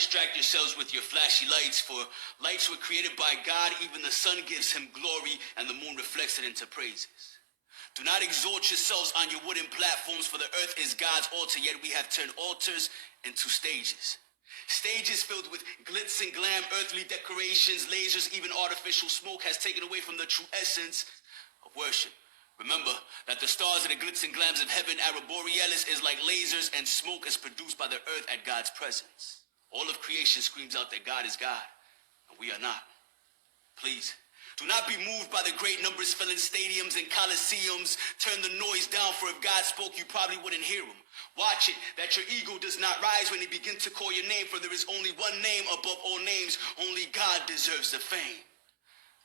distract yourselves with your flashy lights, for lights were created by God. Even the sun gives him glory, and the moon reflects it into praises. Do not exalt yourselves on your wooden platforms, for the earth is God's altar, yet we have turned altars into stages. Stages filled with glitz and glam, earthly decorations, lasers, even artificial smoke has taken away from the true essence of worship. Remember that the stars and the glitz and glams of heaven, Aurora Borealis, is like lasers, and smoke is produced by the earth at God's presence. All of creation screams out that God is God, and we are not. Please, do not be moved by the great numbers filling stadiums and coliseums. Turn the noise down, for if God spoke, you probably wouldn't hear him. Watch it, that your ego does not rise when he begins to call your name, for there is only one name above all names. Only God deserves the fame.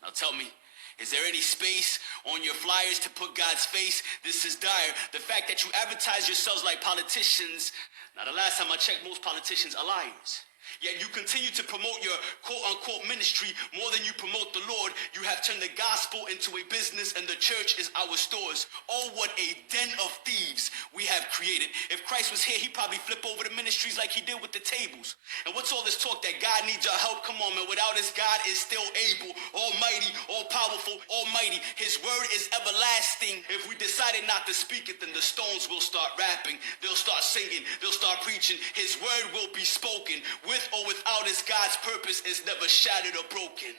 Now tell me, is there any space on your flyers to put God's face? This is dire. The fact that you advertise yourselves like politicians. Now, the last time I checked, most politicians are liars. Yet you continue to promote your quote-unquote ministry more than you promote the Lord. You have turned the gospel into a business, and the church is our stores. Oh, what a den of thieves we have created. If Christ was here, he'd probably flip over the ministries like he did with the tables. And what's all this talk that God needs our help? Come on, man. Without us, God is still able, almighty, all-powerful, almighty. His word is everlasting. If we decided not to speak it, then the stones will start rapping. They'll start singing. They'll start preaching. His word will be spoken. With or without us, God's purpose is never shattered or broken.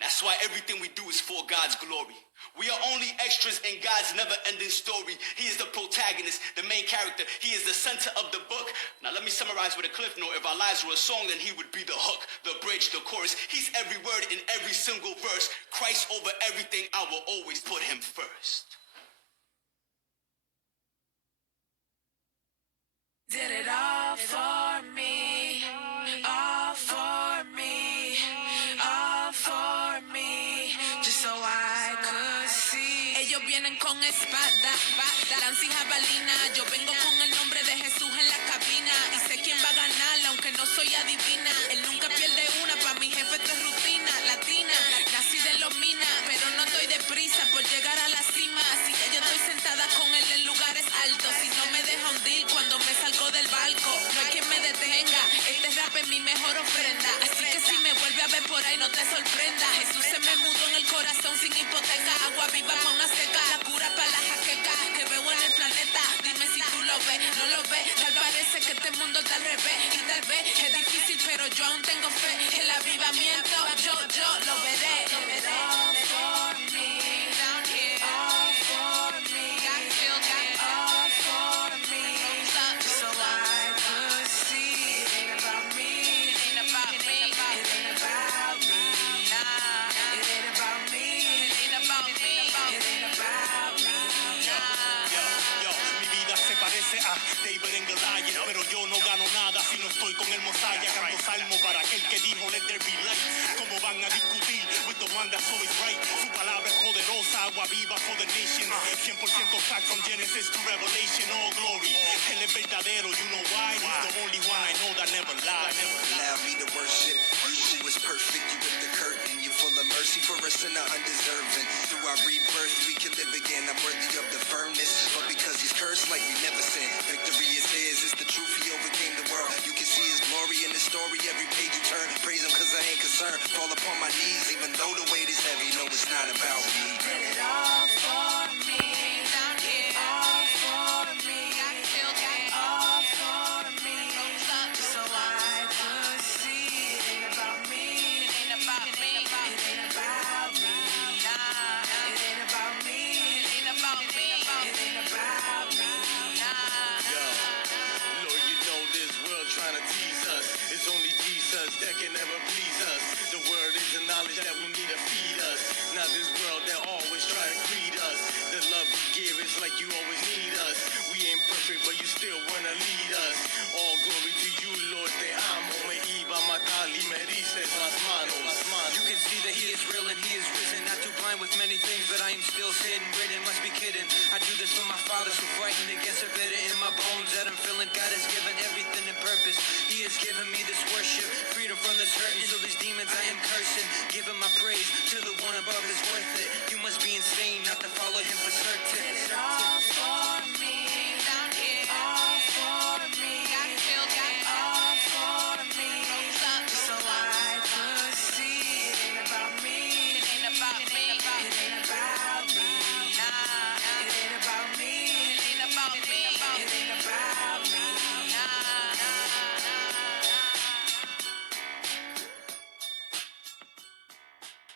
That's why everything we do is for God's glory. We are only extras in God's never-ending story. He is the protagonist, the main character. He is the center of the book. Now let me summarize with a cliff note. If our lives were a song, then he would be the hook, the bridge, the chorus. He's every word in every single verse. Christ over everything, I will always put him first. Did it all for me, all for me, all for me, just so I could see. Ellos vienen con espada, lanza y jabalina. Yo vengo con el nombre de Jesús en la cabina. Y sé quién va a ganar, aunque no soy adivina. Él nunca pierde una, pa' mi jefe esto es rutina. Latina, nací de los minas, pero no estoy deprisa por llegar a la cima. Así que yo estoy sentada con él en lugares altos. Y no me deja hundir cuando me salgo del barco. No hay quien me detenga, este rap es mi mejor ofrenda. Así que si me vuelve a ver por ahí no te sorprenda. Jesús se me mudó en el corazón sin hipoteca. Agua viva pa' una seca, la cura pa' la jaqueca que veo en el planeta. Dime si tú lo ves, no lo ves. Tal parece que este mundo está al revés. Y tal vez es difícil, pero yo aún tengo fe. El avivamiento, yo lo veré. All for me, down here. All for me, I feel God. All for me, just so I could see. It ain't about me, it ain't about me, it ain't about me. Nah, it ain't about me, it ain't about me, it ain't about me. Yo, mi vida se parece a David en Goliath, pero yo no gano nada si no estoy con el Mosiah. Canto salmo para aquel que dijo let there be light. ¿Cómo van a discutir with the one that's always right? Su palabra es poderosa, agua viva for the nation. 100% fact from Genesis to Revelation, all glory. Él es verdadero, you know why? He's the only one I know that never lies. Allow me to worship you who is perfect. You with the curtain, you full of mercy for a sinner undeserving. Through our rebirth, we can live again. I'm worthy of the firmness, but because he's cursed like we never sinned. Victory is his, it's the truth, he overcame the world. You can see his glory in the story, every page you turn. Praise him cause I ain't concerned. Fall upon my knees, even though the weight is heavy. No, it's not about me. Did it all for me, down here. All for me, I feel God. All for me, just so I could see. It ain't about me, it ain't about me, it ain't about me. Nah, it ain't about me, it ain't about me, it ain't about me. Nah. Yo, Lord, you know this world trying to tease us. It's only Jesus that can ever please us. The word is the knowledge that we need to feed us. Now this world that always try to greet us. The love you give is like you always need us. We ain't perfect, but you still wanna lead us. All glory to you, Lord, te amo. Me iba a matar y me diste las manos. You can see that he is real and he is risen. Not too blind with many things, but I am still sitting, written, must be kidding. I do this for my fathers who fighting against a bitter in my bones that I'm feeling. God has given everything in purpose. He has given me this worship, freedom from this hurting. So these demons I am cursing, giving my praise to the one above is worth it. You must be insane not to follow him for certain.